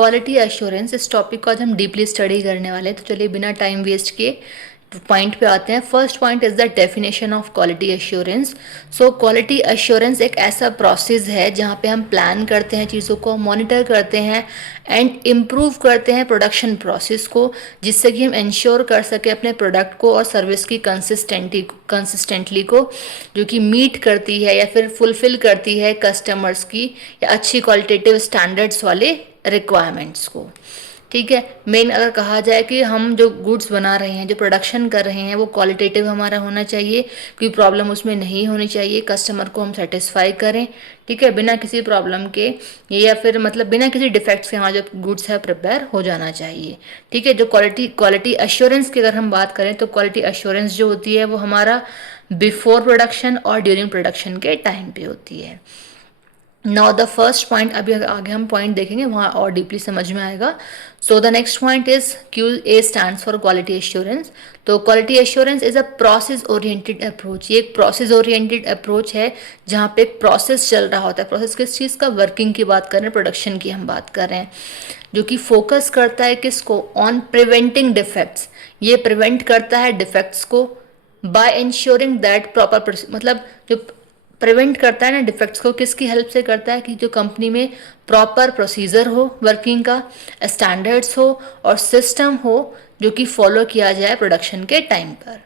Quality assurance, इस topic को आज हम डीपली स्टडी करने वाले हैं। तो चलिए बिना टाइम वेस्ट किए पॉइंट पे आते हैं। First point is the definition of quality assurance. So quality assurance एक ऐसा प्रोसेस है जहाँ पे हम प्लान करते हैं, चीज़ों को मॉनिटर करते हैं एंड इम्प्रूव करते हैं प्रोडक्शन प्रोसेस को, जिससे कि हम इंश्योर कर सके अपने प्रोडक्ट को और सर्विस की कंसिस्टेंटली को, जो कि मीट करती है या फिर फुलफिल करती है कस्टमर्स की या अच्छी क्वालिटेटिव स्टैंडर्ड्स वाले रिक्वायरमेंट्स को। ठीक है, मेन अगर कहा जाए कि हम जो गुड्स बना रहे हैं, जो प्रोडक्शन कर रहे हैं, वो क्वालिटेटिव हमारा होना चाहिए, कोई प्रॉब्लम उसमें नहीं होनी चाहिए, कस्टमर को हम सेटिस्फाई करें, ठीक है, बिना किसी प्रॉब्लम के या फिर मतलब बिना किसी डिफेक्ट्स के हमारा जो गुड्स है प्रिपेयर हो जाना चाहिए। ठीक है, जो क्वालिटी एश्योरेंस की अगर हम बात करें तो क्वालिटी एश्योरेंस जो होती है वो हमारा बिफोर प्रोडक्शन और ड्यूरिंग प्रोडक्शन के टाइम पे होती है। नाउ द फर्स्ट पॉइंट, अभी आगे हम पॉइंट देखेंगे वहाँ और डीपली समझ में आएगा। So the next point is QA stands for quality assurance. तो quality assurance is a process oriented approach. ये एक प्रोसेस ओरिएंटेड अप्रोच है जहाँ पे एक प्रोसेस चल रहा होता है। प्रोसेस किस चीज़ का? वर्किंग की बात कर रहे हैं, प्रोडक्शन की हम बात कर रहे हैं, जो कि फोकस करता है किसको? On preventing defects. ये प्रिवेंट करता है डिफेक्ट्स को बाय इंश्योरिंग दैट प्रॉपर, मतलब जो प्रिवेंट करता है ना डिफेक्ट्स को, किसकी हेल्प से करता है कि जो कंपनी में प्रॉपर प्रोसीजर हो, वर्किंग का स्टैंडर्ड्स हो और सिस्टम हो जो कि फॉलो किया जाए प्रोडक्शन के टाइम पर।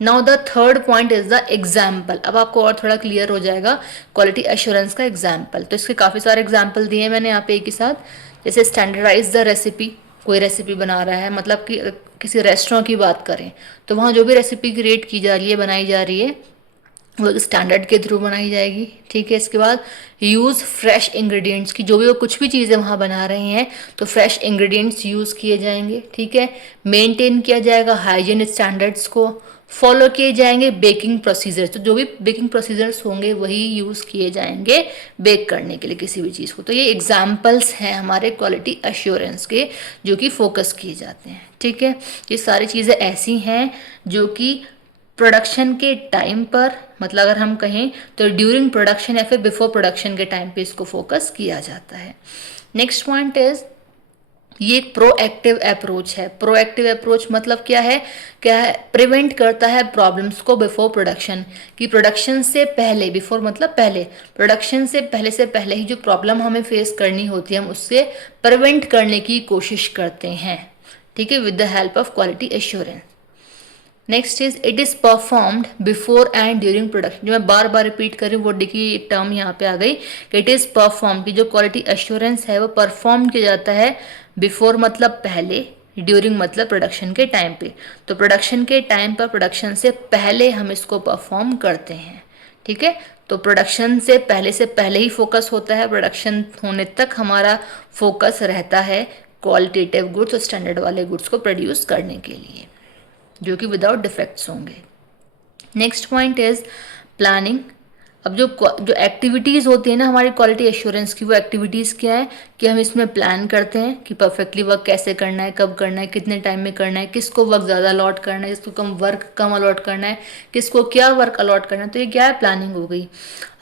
Now the third point is the example. अब आपको और थोड़ा क्लियर हो जाएगा क्वालिटी एश्योरेंस का एग्जाम्पल। तो इसके काफ़ी सारे एग्जाम्पल दिए मैंने यहाँ पे एक ही साथ। जैसे स्टैंडर्डाइज द रेसिपी, कोई रेसिपी बना रहा है, मतलब कि किसी रेस्टोरेंट की बात करें तो वहाँ जो भी रेसिपी क्रिएट की जा रही है, बनाई जा रही है, वो स्टैंडर्ड के थ्रू बनाई जाएगी। ठीक है, इसके बाद यूज़ फ्रेश इंग्रेडिएंट्स की, जो भी वो कुछ भी चीज़ें वहाँ बना रहे हैं तो फ्रेश इंग्रेडिएंट्स यूज़ किए जाएंगे। ठीक है, मेंटेन किया जाएगा हाइजीन स्टैंडर्ड्स को, फॉलो किए जाएंगे बेकिंग प्रोसीजर्स, तो जो भी बेकिंग प्रोसीजर्स होंगे वही यूज़ किए जाएंगे बेक करने के लिए किसी भी चीज़ को। तो ये एग्जाम्पल्स हैं हमारे क्वालिटी एश्योरेंस के जो कि फोकस किए जाते हैं। ठीक है, ये सारी चीज़ें ऐसी हैं जो कि प्रोडक्शन के टाइम पर, मतलब अगर हम कहें तो ड्यूरिंग प्रोडक्शन या फिर बिफोर प्रोडक्शन के टाइम पे इसको फोकस किया जाता है। नेक्स्ट पॉइंट इज, ये एक प्रोएक्टिव अप्रोच है। प्रोएक्टिव अप्रोच मतलब क्या है? प्रिवेंट करता है प्रॉब्लम्स को बिफोर प्रोडक्शन, कि प्रोडक्शन से पहले, बिफोर मतलब पहले, प्रोडक्शन से पहले ही जो प्रॉब्लम हमें फेस करनी होती है हम उससे प्रिवेंट करने की कोशिश करते हैं। ठीक है, with the help of quality assurance. Next is it is performed before and during production. जो मैं बार बार रिपीट कर रही हूँ वो देखिए टर्म यहाँ पे आ गई कि इट इज़ परफॉर्म, की जो क्वालिटी एश्योरेंस है वो परफॉर्म किया जाता है बिफोर मतलब पहले, ड्यूरिंग मतलब प्रोडक्शन के टाइम पे। तो प्रोडक्शन के टाइम पर, प्रोडक्शन से पहले हम इसको परफॉर्म करते हैं। ठीक है, तो प्रोडक्शन से पहले ही फोकस होता है, प्रोडक्शन होने तक हमारा फोकस रहता है क्वालिटेटिव गुड्स और स्टैंडर्ड वाले गुड्स को प्रोड्यूस करने के लिए, जो कि विदाउट डिफेक्ट्स होंगे। Next point is planning. अब जो एक्टिविटीज़ होती है ना हमारी क्वालिटी एश्योरेंस की, वो एक्टिविटीज़ क्या है कि हम इसमें प्लान करते हैं कि परफेक्टली वर्क कैसे करना है, कब करना है, कितने टाइम में करना है, किसको वर्क ज़्यादा अलॉट करना है, किसको वर्क कम अलॉट करना है, किसको क्या वर्क अलॉट करना है। तो ये क्या है? प्लानिंग हो गई।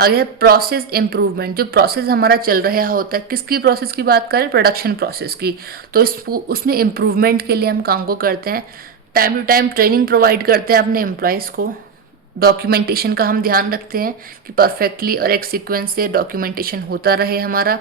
आगे है प्रोसेस इम्प्रूवमेंट। जो प्रोसेस हमारा चल रहा होता है, किसकी प्रोसेस की बात करें? प्रोडक्शन प्रोसेस की। तो उसमें इम्प्रूवमेंट के लिए हम काम को करते हैं, time to time training provide करते हैं अपने एम्प्लॉयज़ को, डॉक्यूमेंटेशन का हम ध्यान रखते हैं कि परफेक्टली और एक सीक्वेंस से डॉक्यूमेंटेशन होता रहे हमारा।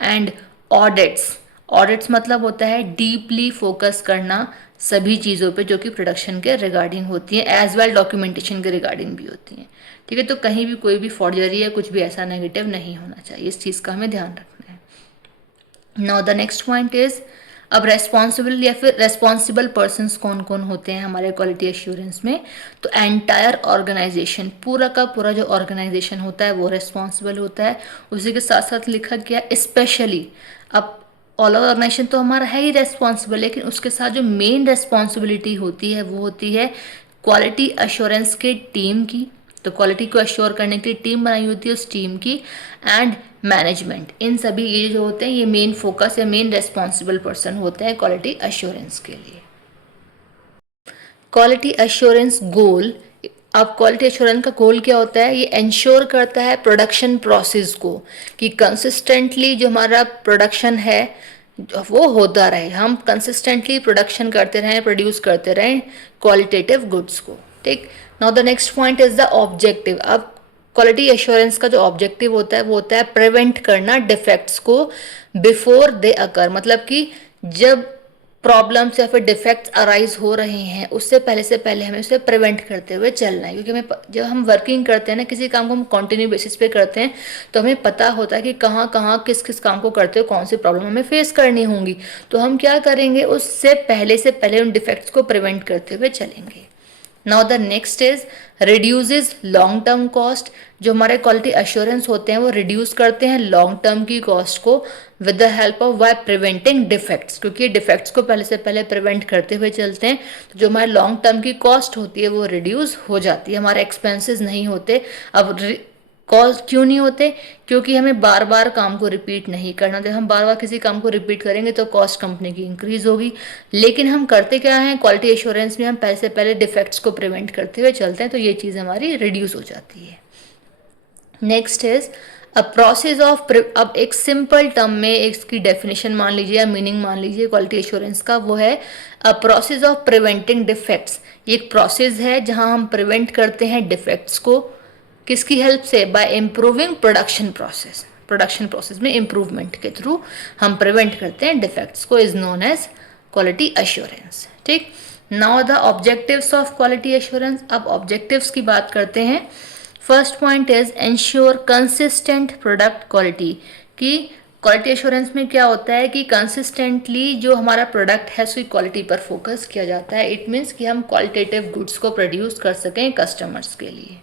एंड ऑडिट्स मतलब होता है डीपली फोकस करना सभी चीज़ों पे जो कि प्रोडक्शन के रिगार्डिंग होती हैं, एज वेल डॉक्यूमेंटेशन के रिगार्डिंग भी होती हैं। ठीक है, तो कहीं भी कोई भी फॉर्जरी या कुछ भी ऐसा नेगेटिव नहीं होना चाहिए, इस चीज़ का हमें ध्यान रखना है। Now the next point is, अब रेस्पॉन्सिबल या फिर रेस्पॉन्सिबल पर्सन्स कौन कौन होते हैं हमारे क्वालिटी एश्योरेंस में? तो एंटायर ऑर्गेनाइजेशन, पूरा का पूरा जो ऑर्गेनाइजेशन होता है वो रेस्पॉन्सिबल होता है। उसी के साथ साथ लिखा गया स्पेशली, अब ऑल ओवर ऑर्गेनाइजेशन तो हमारा है ही रेस्पॉन्सिबल, लेकिन उसके साथ जो मेन रेस्पॉन्सिबिलिटी होती है वो होती है क्वालिटी एश्योरेंस के टीम की। तो क्वालिटी को एश्योर करने के लिए टीम बनाई होती है, उस टीम की, एंड मैनेजमेंट। इन सभी ये जो होते हैं ये मेन फोकस या मेन रेस्पॉन्सिबल पर्सन होते हैं क्वालिटी एश्योरेंस के लिए। क्वालिटी एश्योरेंस गोल, अब क्वालिटी एश्योरेंस का गोल क्या होता है? ये इंश्योर करता है प्रोडक्शन प्रोसेस को, कि कंसिस्टेंटली जो हमारा प्रोडक्शन है वो होता रहे, हम कंसिस्टेंटली प्रोडक्शन करते रहें, प्रोड्यूस करते रहें क्वालिटेटिव गुड्स को, ठीक। Now the next point is the objective. अब क्वालिटी एश्योरेंस का जो ऑब्जेक्टिव होता है वो होता है प्रिवेंट करना डिफेक्ट्स को बिफोर दे अकर, मतलब कि जब प्रॉब्लम्स या फिर डिफेक्ट्स अराइज हो रहे हैं उससे पहले से पहले हमें उसे प्रिवेंट करते हुए चलना है। क्योंकि हमें जब हम वर्किंग करते हैं ना, किसी काम को हम कंटिन्यू बेसिस पे करते हैं, तो हमें पता होता है कि कहाँ कहाँ किस किस काम को करते हुए कौन सी प्रॉब्लम हमें फेस करनी होंगी। तो हम क्या करेंगे, उससे पहले उन डिफेक्ट्स को प्रिवेंट करते हुए चलेंगे। Now the next is reduces long term cost. जो हमारे क्वालिटी अश्योरेंस होते हैं वो रिड्यूस करते हैं लॉन्ग टर्म की कॉस्ट को with the help of by preventing defects. क्योंकि डिफेक्ट्स को पहले से पहले प्रिवेंट करते हुए चलते हैं तो जो हमारे लॉन्ग टर्म की कॉस्ट होती है वो रिड्यूस हो जाती है, हमारे एक्सपेंसेस नहीं होते। अब कॉस्ट क्यों नहीं होते, क्योंकि हमें बार बार काम को रिपीट नहीं करना। जब हम बार बार किसी काम को रिपीट करेंगे तो कॉस्ट कंपनी की इंक्रीज होगी। लेकिन हम करते क्या हैं, क्वालिटी एश्योरेंस में हम पहले से पहले डिफेक्ट्स को प्रिवेंट करते हुए चलते हैं, तो ये चीज़ हमारी रिड्यूस हो जाती है। Next is a process of, अब एक सिंपल टर्म में इसकी डेफिनेशन मान लीजिए या मीनिंग मान लीजिए क्वालिटी एश्योरेंस का, वो है a process of preventing defects. ये एक प्रोसेस है जहां हम प्रिवेंट करते हैं डिफेक्ट्स को, किसकी हेल्प से, by improving production process. Production process में इम्प्रूवमेंट के थ्रू हम प्रिवेंट करते हैं डिफेक्ट्स को, is known as quality assurance, ठीक। Now the objectives of quality assurance. अब ऑब्जेक्टिव्स की बात करते हैं। First point is ensure consistent product quality. कि क्वालिटी एश्योरेंस में क्या होता है कि कंसिस्टेंटली जो हमारा प्रोडक्ट है उसकी क्वालिटी पर फोकस किया जाता है। इट मीन्स कि हम क्वालिटेटिव गुड्स को प्रोड्यूस कर सकें कस्टमर्स के लिए।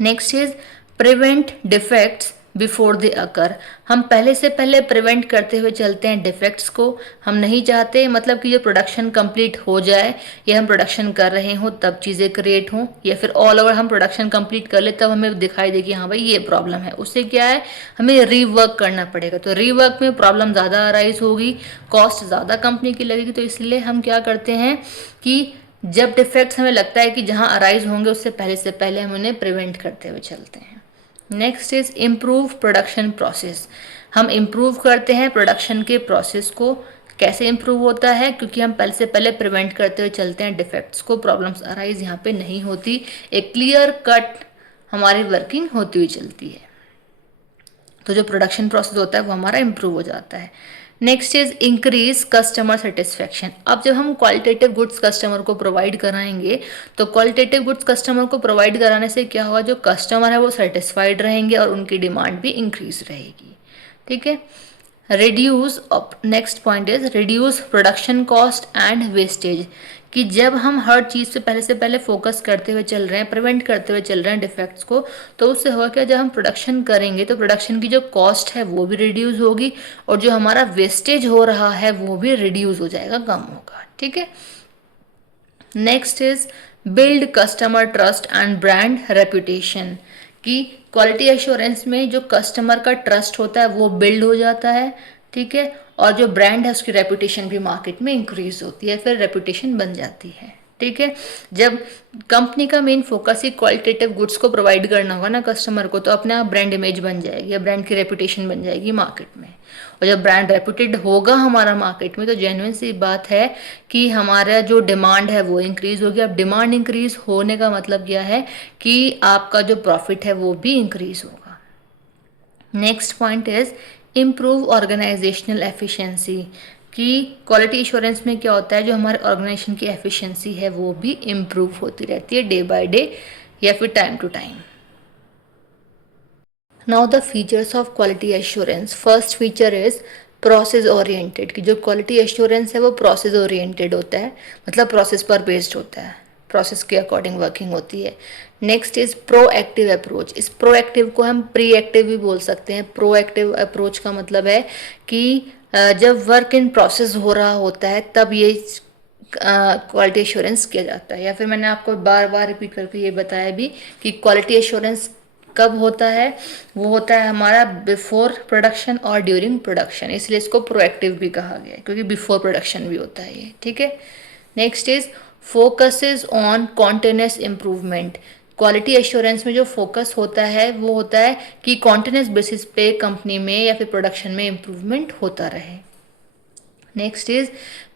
Next is prevent defects before they occur. हम पहले से पहले प्रिवेंट करते हुए चलते हैं डिफेक्ट्स को। हम नहीं चाहते मतलब कि जो प्रोडक्शन कंप्लीट हो जाए या हम प्रोडक्शन कर रहे हों तब चीज़ें क्रिएट हों, या फिर ऑल ओवर हम प्रोडक्शन कंप्लीट कर ले तब हमें दिखाई दे कि हाँ भाई ये प्रॉब्लम है। उससे क्या है, हमें रीवर्क करना पड़ेगा। तो रीवर्क में प्रॉब्लम ज़्यादा अराइज होगी, कॉस्ट ज़्यादा कंपनी की लगेगी। तो इसलिए हम क्या करते हैं कि जब डिफेक्ट्स हमें लगता है कि जहां अराइज होंगे उससे पहले हम उन्हें प्रिवेंट करते हुए चलते हैं। Next is improve production process. हम इम्प्रूव करते हैं प्रोडक्शन के प्रोसेस को। कैसे इम्प्रूव होता है, क्योंकि हम पहले से पहले प्रिवेंट करते हुए चलते हैं डिफेक्ट्स को, प्रॉब्लम्स अराइज यहाँ पे नहीं होती, एक क्लियर कट हमारी वर्किंग होती हुई चलती है। तो जो प्रोडक्शन प्रोसेस होता है वो हमारा इम्प्रूव हो जाता है। Next is increase customer satisfaction. अब जब हम क्वालिटेटिव गुड्स कस्टमर को प्रोवाइड कराएंगे तो क्वालिटेटिव गुड्स कस्टमर को प्रोवाइड कराने से क्या होगा, जो कस्टमर है वो सेटिस्फाइड रहेंगे और उनकी डिमांड भी इंक्रीज रहेगी, ठीक है। Reduce, next point is reduce production cost and wastage. कि जब हम हर चीज़ से पहले फोकस करते हुए चल रहे हैं, प्रिवेंट करते हुए चल रहे हैं डिफेक्ट्स को, तो उससे होगा क्या, जब हम प्रोडक्शन करेंगे तो प्रोडक्शन की जो कॉस्ट है वो भी रिड्यूस होगी और जो हमारा वेस्टेज हो रहा है वो भी रिड्यूस हो जाएगा, कम होगा, ठीक है। Next is build customer trust and brand reputation. कि क्वालिटी एश्योरेंस में जो कस्टमर का ट्रस्ट होता है वो बिल्ड हो जाता है, ठीक है। और जो ब्रांड है उसकी रेपुटेशन भी मार्केट में इंक्रीज होती है, फिर रेपुटेशन बन जाती है, ठीक है। जब कंपनी का मेन फोकस ही क्वालिटेटिव गुड्स को प्रोवाइड करना होगा ना कस्टमर को, तो अपने आप ब्रांड इमेज बन जाएगी या ब्रांड की रेपुटेशन बन जाएगी मार्केट में। और जब ब्रांड रेपुटेड होगा हमारा मार्केट में तो जेन्युइन सी बात है कि हमारा जो डिमांड है वो इंक्रीज होगी। अब डिमांड इंक्रीज होने का मतलब क्या है कि आपका जो प्रॉफिट है वो भी इंक्रीज होगा। Next point is improve organisational efficiency. कि क्वालिटी इंश्योरेंस में क्या होता है, जो हमारे ऑर्गेनाइजेशन की एफिशिएंसी है वो भी इम्प्रूव होती रहती है डे बाय डे या फिर time to time. Now the features of quality assurance. First feature is process oriented. कि जो क्वालिटी एश्योरेंस है वो प्रोसेस ओरिएंटेड होता है, मतलब प्रोसेस पर बेस्ड होता है, प्रोसेस के अकॉर्डिंग वर्किंग होती है। Next is proactive approach. इस प्रोएक्टिव को हम प्री एक्टिव भी बोल सकते हैं। प्रोएक्टिव अप्रोच का मतलब है कि जब वर्क इन प्रोसेस हो रहा होता है तब ये क्वालिटी एश्योरेंस किया जाता है। या फिर मैंने आपको बार बार रिपीट करके ये बताया भी कि क्वालिटी एश्योरेंस कब होता है, वो होता है हमारा बिफोर प्रोडक्शन और ड्यूरिंग प्रोडक्शन, इसलिए इसको प्रोएक्टिव भी कहा गया है क्योंकि बिफोर प्रोडक्शन भी होता है ये, ठीक है। Next is focuses on continuous improvement. Quality assurance में जो फोकस होता है वो होता है कि कॉन्टिन्यूस बेसिस पे कंपनी में या फिर प्रोडक्शन में इम्प्रूवमेंट होता रहे। Next is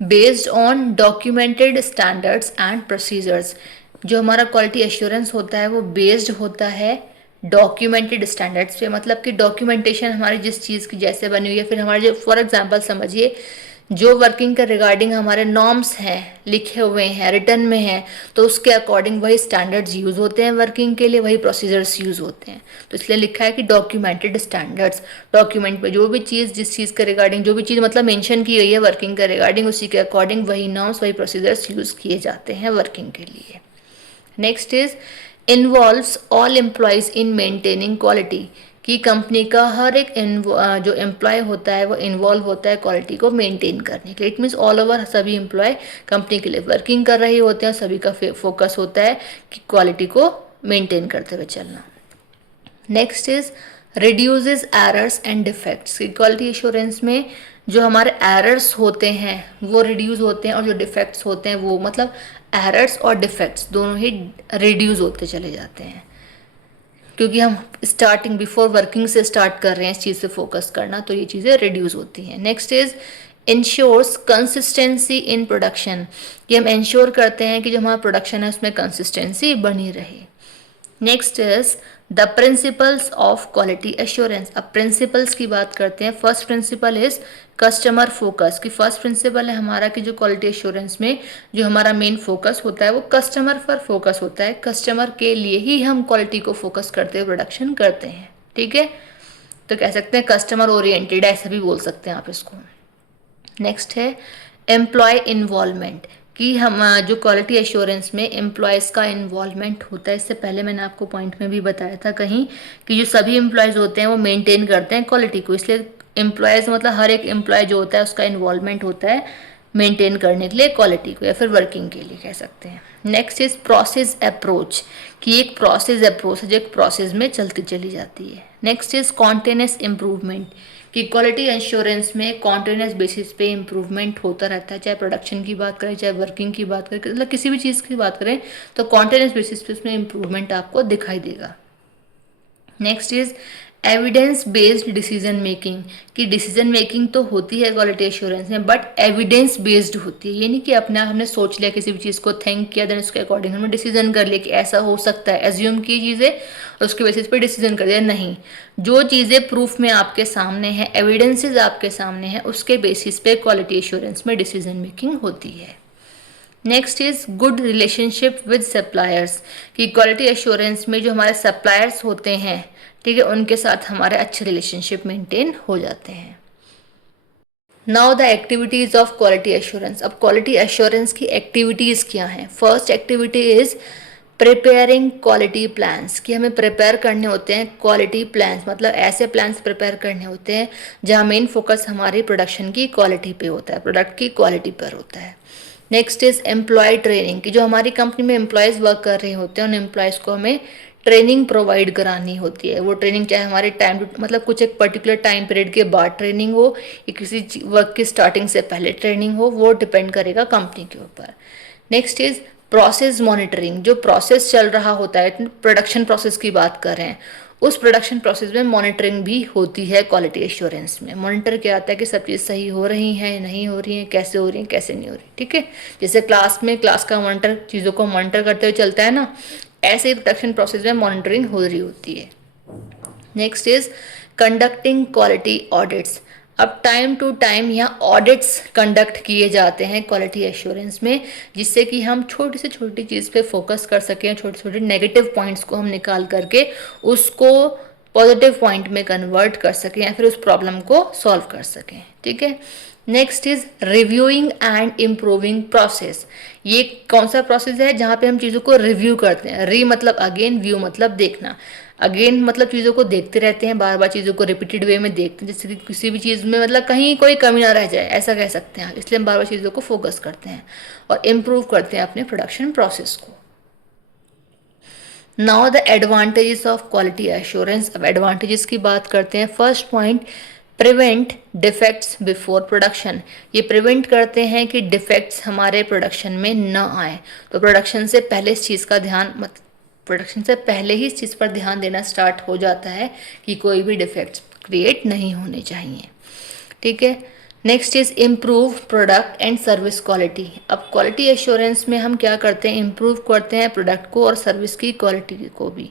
based on documented standards and procedures. जो हमारा क्वालिटी एश्योरेंस होता है वो बेस्ड होता है डॉक्यूमेंटेड स्टैंडर्ड्स पे, मतलब कि डॉक्यूमेंटेशन हमारी जिस चीज़ की जैसे बनी हुई है, फिर हमारे जो फॉर एग्जांपल समझिए जो वर्किंग के रिगार्डिंग हमारे नॉर्म्स हैं लिखे हुए हैं रिटर्न में हैं, तो उसके अकॉर्डिंग वही स्टैंडर्ड्स यूज़ होते हैं वर्किंग के लिए, वही प्रोसीजर्स यूज़ होते हैं। तो इसलिए लिखा है कि डॉक्यूमेंटेड स्टैंडर्ड्स, डॉक्यूमेंट पे जो भी चीज़ जिस चीज़ के रिगार्डिंग जो भी चीज़ मतलब मेंशन की गई है वर्किंग के रिगार्डिंग, उसी के अकॉर्डिंग वही नॉर्म्स वही प्रोसीजर्स यूज़ किए जाते हैं वर्किंग के लिए। Next is involves all employees in maintaining quality, कि कंपनी का हर एक जो एम्प्लॉय होता है वो इन्वॉल्व होता है क्वालिटी को मेंटेन करने के लिए। इट मीन्स ऑल ओवर सभी एम्प्लॉय कंपनी के लिए वर्किंग कर रहे होते हैं, सभी का फोकस होता है कि क्वालिटी को मेंटेन करते हुए चलना। Next is reduces errors and defects, की क्वालिटी एश्योरेंस में जो हमारे एरर्स होते हैं वो रिड्यूस होते हैं और जो डिफेक्ट्स होते हैं वो मतलब एरर्स और डिफेक्ट्स दोनों ही रिड्यूस होते चले जाते हैं, क्योंकि हम स्टार्टिंग बिफोर वर्किंग से स्टार्ट कर रहे हैं इस चीज़ से फोकस करना, तो ये चीज़ें रिड्यूस होती हैं। Next is ensures consistency in production, कि हम इंश्योर करते हैं कि जो हमारा प्रोडक्शन है उसमें कंसिस्टेंसी बनी रहे। Next is the principles of quality assurance. अब प्रिंसिपल्स की बात करते हैं। First principle is customer focus, की फर्स्ट प्रिंसिपल है हमारा कि जो क्वालिटी एश्योरेंस में जो हमारा मेन फोकस होता है वो कस्टमर पर फोकस होता है, कस्टमर के लिए ही हम क्वालिटी को फोकस करते हुए प्रोडक्शन करते हैं। ठीक है, तो कह सकते हैं कस्टमर ओरिएंटेड, ऐसा भी बोल सकते हैं आप इसको। नेक्स्ट है एम्प्लॉय इन्वॉल्वमेंट, कि हम जो क्वालिटी एश्योरेंस में एम्प्लॉयज़ का इन्वॉल्वमेंट होता है। इससे पहले मैंने आपको पॉइंट में भी बताया था कहीं कि जो सभी एम्प्लॉयज़ होते हैं वो मेंटेन करते हैं क्वालिटी को, इसलिए एम्प्लॉयज़ मतलब हर एक एम्प्लॉय जो होता है उसका इन्वॉल्वमेंट होता है मेंटेन करने के लिए क्वालिटी को या फिर वर्किंग के लिए कह सकते हैं। नेक्स्ट इज प्रोसेस अप्रोच, कि एक प्रोसेस अप्रोच है जो एक प्रोसेस में चलती चली जाती है। नेक्स्ट इज कॉन्टिन्यूस इम्प्रूवमेंट, कि क्वालिटी इंश्योरेंस में कॉन्टिन्यूस बेसिस पे इम्प्रूवमेंट होता रहता है, चाहे प्रोडक्शन की बात करें चाहे वर्किंग की बात करें, मतलब किसी भी चीज़ की बात करें तो कॉन्टिन्यूस बेसिस पे उसमें इम्प्रूवमेंट आपको दिखाई देगा। Next is evidence based decision making, कि डिसीजन मेकिंग तो होती है क्वालिटी एश्योरेंस में बट एविडेंस बेस्ड होती है, ये नहीं कि अपने आप हमने सोच लिया किसी भी चीज़ को थिंक किया देन उसके अकॉर्डिंग हमने डिसीजन कर लिया कि ऐसा हो सकता है, एज्यूम की चीज़ें और उसके बेसिस पे डिसीजन कर दिया। नहीं, जो चीज़ें प्रूफ में आपके सामने है, एविडेंसेस आपके सामने हैं, उसके बेसिस पे क्वालिटी एश्योरेंस में डिसीजन मेकिंग होती है। Next is good relationship with suppliers, कि क्वालिटी एश्योरेंस में जो हमारे सप्लायर्स होते हैं ठीक है उनके साथ हमारे अच्छे रिलेशनशिप मेंटेन हो जाते हैं। Now the activities of quality assurance. अब क्वालिटी एश्योरेंस की एक्टिविटीज क्या हैं? First activity is preparing quality plans, कि हमें प्रिपेयर करने होते हैं क्वालिटी प्लान्स, मतलब ऐसे प्लान्स प्रिपेयर करने होते हैं जहाँ मेन फोकस हमारी प्रोडक्शन की क्वालिटी पे होता है, प्रोडक्ट की क्वालिटी पर होता है। नेक्स्ट इज एम्प्लॉय ट्रेनिंग, की जो हमारी कंपनी में एम्प्लॉयज़ वर्क कर रहे होते हैं उन एम्प्लॉयज़ को हमें ट्रेनिंग प्रोवाइड करानी होती है। वो ट्रेनिंग चाहे हमारे टाइम मतलब कुछ एक पर्टिकुलर टाइम पीरियड के बाद ट्रेनिंग हो या किसी वर्क की स्टार्टिंग से पहले ट्रेनिंग हो, वो डिपेंड करेगा कंपनी के ऊपर। नेक्स्ट इज प्रोसेस मॉनिटरिंग, जो प्रोसेस चल रहा होता है प्रोडक्शन प्रोसेस की बात कर रहे हैं उस प्रोडक्शन प्रोसेस में मॉनिटरिंग भी होती है क्वालिटी एश्योरेंस में। मॉनिटर क्या आता है कि सब चीज़ सही हो रही है नहीं हो रही है, कैसे हो रही है कैसे नहीं हो रही, ठीक है। जैसे क्लास में क्लास का मॉनिटर चीज़ों को मॉनिटर करते हुए चलता है ना, ऐसे ही प्रोडक्शन प्रोसेस में मॉनिटरिंग हो रही होती है। Next is conducting quality audits. अब टाइम टू टाइम यहाँ ऑडिट्स कंडक्ट किए जाते हैं क्वालिटी एश्योरेंस में, जिससे कि हम छोटी से छोटी चीज़ पे फोकस कर सकें, छोटे छोटे नेगेटिव पॉइंट्स को हम निकाल करके उसको पॉजिटिव पॉइंट में कन्वर्ट कर सकें या फिर उस प्रॉब्लम को सॉल्व कर सकें, ठीक है। Next is reviewing and improving process. ये कौन सा प्रोसेस है जहाँ पे हम चीज़ों को रिव्यू करते हैं। री मतलब अगेन, व्यू मतलब देखना। अगेन मतलब चीज़ों को देखते रहते हैं, बार बार चीज़ों को रिपीटेड वे में देखते हैं, जैसे कि किसी भी चीज़ में मतलब कहीं कोई कमी ना रह जाए, ऐसा कह सकते हैं। इसलिए हम बार बार चीज़ों को फोकस करते हैं और इम्प्रूव करते हैं अपने प्रोडक्शन प्रोसेस को। Now the advantages of quality assurance. अब एडवांटेजेस की बात करते हैं। First point, prevent defects before production. ये प्रिवेंट करते हैं कि डिफेक्ट्स हमारे प्रोडक्शन में न आए, तो प्रोडक्शन से पहले इस चीज़ का ध्यान प्रोडक्शन से पहले ही इस चीज़ पर ध्यान देना स्टार्ट हो जाता है कि कोई भी डिफेक्ट्स क्रिएट नहीं होने चाहिए, ठीक है। Next is improve product and service quality. अब क्वालिटी एश्योरेंस में हम क्या करते हैं, इम्प्रूव करते हैं प्रोडक्ट को और सर्विस की क्वालिटी को भी,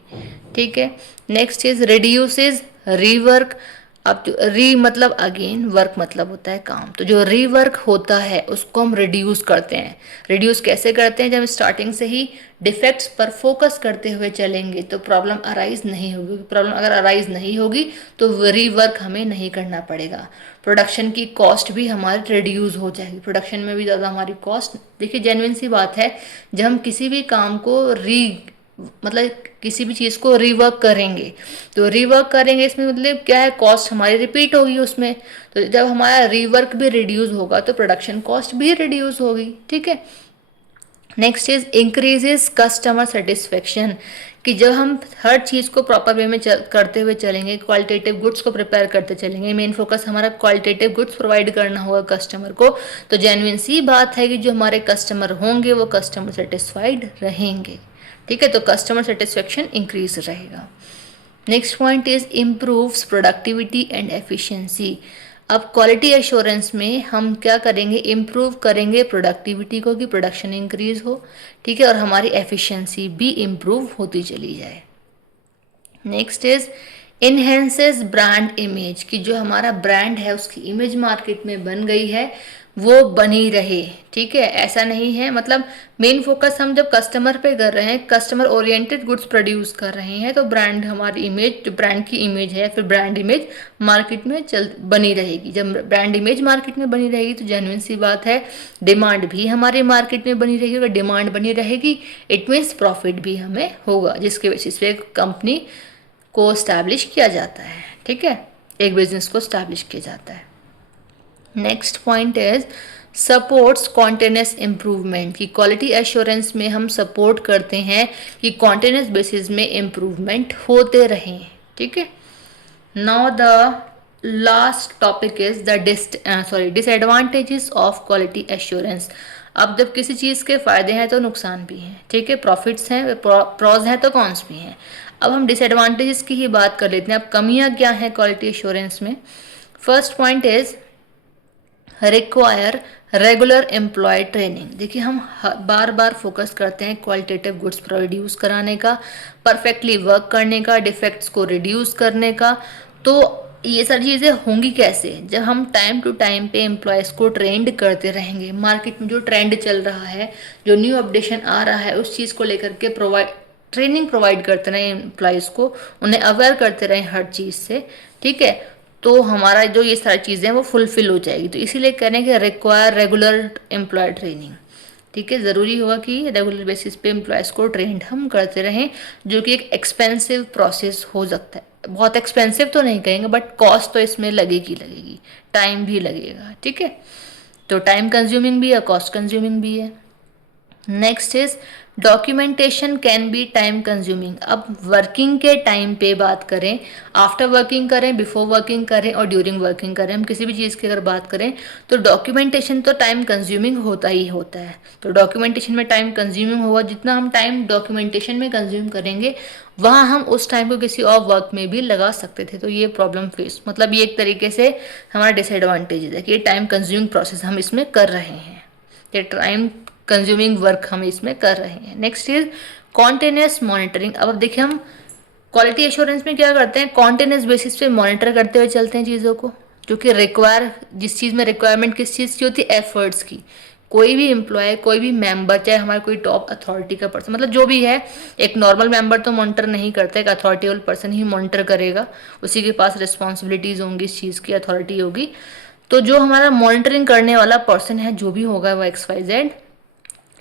ठीक है। Next is reduces rework. अब जो री मतलब अगेन, वर्क मतलब होता है काम, तो जो रीवर्क होता है उसको हम रिड्यूस करते हैं। रिड्यूस कैसे करते हैं, जब स्टार्टिंग से ही डिफेक्ट्स पर फोकस करते हुए चलेंगे तो प्रॉब्लम अराइज नहीं होगी। प्रॉब्लम अगर अराइज नहीं होगी तो रीवर्क हमें नहीं करना पड़ेगा। प्रोडक्शन की कॉस्ट भी हमारी रिड्यूस हो जाएगी, प्रोडक्शन में भी ज़्यादा हमारी कॉस्ट, देखिए जेन्युइन सी बात है, जब हम किसी भी काम को मतलब किसी भी चीज़ को रीवर्क करेंगे, तो रीवर्क करेंगे इसमें मतलब क्या है, कॉस्ट हमारी रिपीट होगी उसमें। तो जब हमारा रीवर्क भी रिड्यूस होगा तो प्रोडक्शन कॉस्ट भी रिड्यूस होगी, ठीक है। Next is increases customer satisfaction, कि जब हम हर चीज़ को प्रॉपर वे में करते हुए चलेंगे, क्वालिटेटिव गुड्स को प्रिपेयर करते चलेंगे, मेन फोकस हमारा क्वालिटेटिव गुड्स प्रोवाइड करना होगा कस्टमर को, तो जेन्युइन सी बात है कि जो हमारे कस्टमर होंगे वो कस्टमर सेटिस्फाइड रहेंगे, ठीक है। तो कस्टमर सेटिस्फेक्शन इंक्रीज रहेगा। Next point is improves productivity and efficiency. अब क्वालिटी एश्योरेंस में हम क्या करेंगे, इम्प्रूव करेंगे प्रोडक्टिविटी को कि प्रोडक्शन इंक्रीज हो, ठीक है, और हमारी एफिशिएंसी भी इम्प्रूव होती चली जाए। Next is enhances brand image, कि जो हमारा ब्रांड है उसकी इमेज मार्केट में बन गई है वो बनी रहे, ठीक है। ऐसा नहीं है, मतलब मेन फोकस हम जब कस्टमर पे कर रहे हैं, कस्टमर ओरिएंटेड गुड्स प्रोड्यूस कर रहे हैं, तो ब्रांड हमारी इमेज, जो ब्रांड की इमेज है, फिर ब्रांड इमेज मार्केट में बनी रहेगी। जब ब्रांड इमेज मार्केट में बनी रहेगी तो जेन्युइन सी बात है डिमांड भी हमारी मार्केट में बनी रहेगी। अगर डिमांड बनी रहेगी इट मीन्स प्रॉफिट भी हमें होगा, जिसके बेसिस पे कंपनी को स्टैब्लिश किया जाता है, ठीक है, एक बिजनेस को स्टैब्लिश किया जाता है। Next point is supports continuous improvement, की क्वालिटी एश्योरेंस में हम सपोर्ट करते हैं कि कॉन्टिन्यूस बेसिस में इम्प्रूवमेंट होते रहें, ठीक है। Now the last topic is the disadvantages of quality assurance. अब जब किसी चीज़ के फायदे हैं तो नुकसान भी हैं, ठीक है, प्रॉफिट्स हैं, प्रॉज हैं तो कॉन्स भी हैं। अब हम डिसएडवांटेजेस की ही बात कर लेते हैं। अब कमियां क्या हैं क्वालिटी एश्योरेंस में। First point is require regular employee training. देखिए हम बार बार फोकस करते हैं क्वालिटेटिव गुड्स प्रोड्यूस कराने का, परफेक्टली वर्क करने का, डिफेक्ट्स को रिड्यूस करने का। तो ये सारी चीज़ें होंगी कैसे, जब हम टाइम टू टाइम पे एम्प्लॉयज़ को ट्रेंड करते रहेंगे। मार्केट में जो ट्रेंड चल रहा है, जो न्यू अपडेशन आ रहा है, उस चीज़ को लेकर के ट्रेनिंग प्रोवाइड करते रहें एम्प्लॉयज़ को, उन्हें अवेयर करते रहें हर चीज़ से, ठीक है। तो हमारा जो ये सारी चीज़ें हैं वो फुलफिल हो जाएगी। तो इसीलिए कह रहे हैं कि रिक्वायर रेगुलर एम्प्लॉय ट्रेनिंग, ठीक है, ज़रूरी होगा कि रेगुलर बेसिस पे एम्प्लॉयज़ को ट्रेंड हम करते रहें, जो कि एक एक्सपेंसिव प्रोसेस हो सकता है। बहुत एक्सपेंसिव तो नहीं कहेंगे बट कॉस्ट तो इसमें लगेगी, टाइम भी लगेगा, ठीक है। तो टाइम कंज्यूमिंग भी है, कॉस्ट कंज्यूमिंग भी है। Next is documentation can be time consuming. अब वर्किंग के टाइम पे बात करें, आफ्टर वर्किंग करें, बिफोर वर्किंग करें और ड्यूरिंग वर्किंग करें, हम किसी भी चीज़ की अगर बात करें तो डॉक्यूमेंटेशन तो टाइम कंज्यूमिंग होता ही होता है। तो डॉक्यूमेंटेशन में टाइम कंज्यूमिंग होगा, जितना हम टाइम डॉक्यूमेंटेशन में कंज्यूम करेंगे वहाँ हम उस टाइम को किसी और वर्क में भी लगा सकते थे। तो ये प्रॉब्लम फेस, मतलब ये एक तरीके से हमारा डिसएडवांटेज है कि टाइम कंज्यूमिंग प्रोसेस हम इसमें कर रहे हैं, ये टाइम कंज्यूमिंग वर्क हम इसमें कर रहे हैं। Next is continuous monitoring. अब देखिए हम क्वालिटी एश्योरेंस में क्या करते हैं, कॉन्टिन्यूस बेसिस पे मॉनिटर करते हुए चलते हैं चीज़ों को, जो कि जिस चीज़ में रिक्वायरमेंट किस चीज़ की होती है, एफर्ट्स की। कोई भी एम्प्लॉय, कोई भी मेंबर, चाहे हमारा कोई टॉप अथॉरिटी का पर्सन, मतलब जो भी है, एक नॉर्मल मेंबर तो मॉनिटर नहीं करता, एक अथॉरिटेबल पर्सन ही मॉनिटर करेगा, उसी के पास रिस्पॉन्सिबिलिटीज़ होंगी, इस चीज़ की अथॉरिटी होगी। तो जो हमारा मॉनिटरिंग करने वाला पर्सन है, जो भी होगा वो XYZ,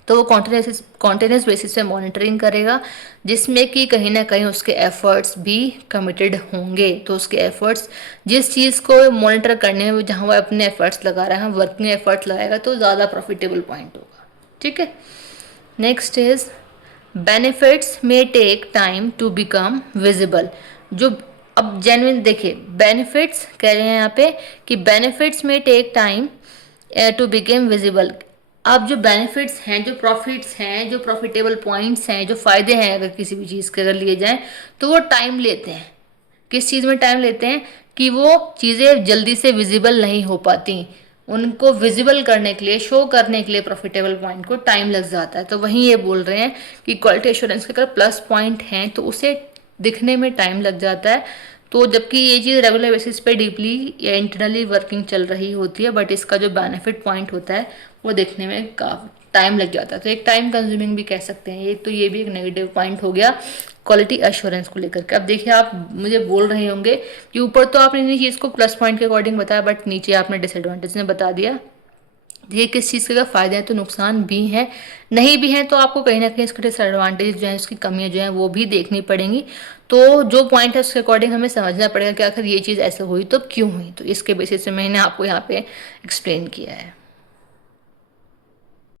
तो वो कॉन्टिन्यूस बेसिस पे मॉनिटरिंग करेगा, जिसमें कि कहीं ना कहीं उसके एफर्ट्स भी कमिटेड होंगे। तो उसके एफर्ट्स, जिस चीज़ को मॉनिटर करने में जहाँ वो अपने एफर्ट्स लगा रहा है, वर्किंग एफर्ट्स लगाएगा तो ज़्यादा प्रॉफिटेबल पॉइंट होगा, ठीक है। Next is benefits may take time to become visible. जो अब जेन्युइन देखिए, बेनिफिट्स कह रहे हैं यहाँ पे कि benefits may take time to become visible. अब जो बेनिफिट्स हैं, जो प्रॉफिट्स हैं, जो प्रॉफिटेबल पॉइंट्स हैं, जो फ़ायदे हैं अगर किसी भी चीज़ के अगर लिए जाएँ, तो वो टाइम लेते हैं। किस चीज़ में टाइम लेते हैं कि वो चीज़ें जल्दी से विजिबल नहीं हो पाती, उनको विजिबल करने के लिए, शो करने के लिए प्रॉफिटेबल पॉइंट को टाइम लग जाता है। तो वहीं ये बोल रहे हैं कि क्वालिटी एश्योरेंस के अगर प्लस पॉइंट हैं तो उसे दिखने में टाइम लग जाता है। तो जबकि ये चीज़ रेगुलर बेसिस पे डीपली या इंटरनली वर्किंग चल रही होती है, बट इसका जो बेनिफिट पॉइंट होता है वो देखने में काफ़ी टाइम लग जाता है। तो एक टाइम कंज्यूमिंग भी कह सकते हैं ये, तो ये भी एक नेगेटिव पॉइंट हो गया क्वालिटी एश्योरेंस को लेकर के। अब देखिए, आप मुझे बोल रहे होंगे कि ऊपर तो आपने इन्हीं चीज़ को प्लस पॉइंट के अकॉर्डिंग बताया, बट नीचे आपने डिसएडवांटेज में बता दिया। देखिए, किस चीज़ के अगर फ़ायदे हैं तो नुकसान भी हैं, नहीं भी हैं तो आपको कहीं ना कहीं इसके डिसएडवांटेज जो है, उसकी कमियां जो हैं वो भी देखनी पड़ेंगी। तो जो पॉइंट है उसके अकॉर्डिंग हमें समझना पड़ेगा कि आखिर ये चीज़ ऐसे हुई तो क्यों हुई। तो इसके बेसिस से मैंने आपको यहाँ पे एक्सप्लेन किया है।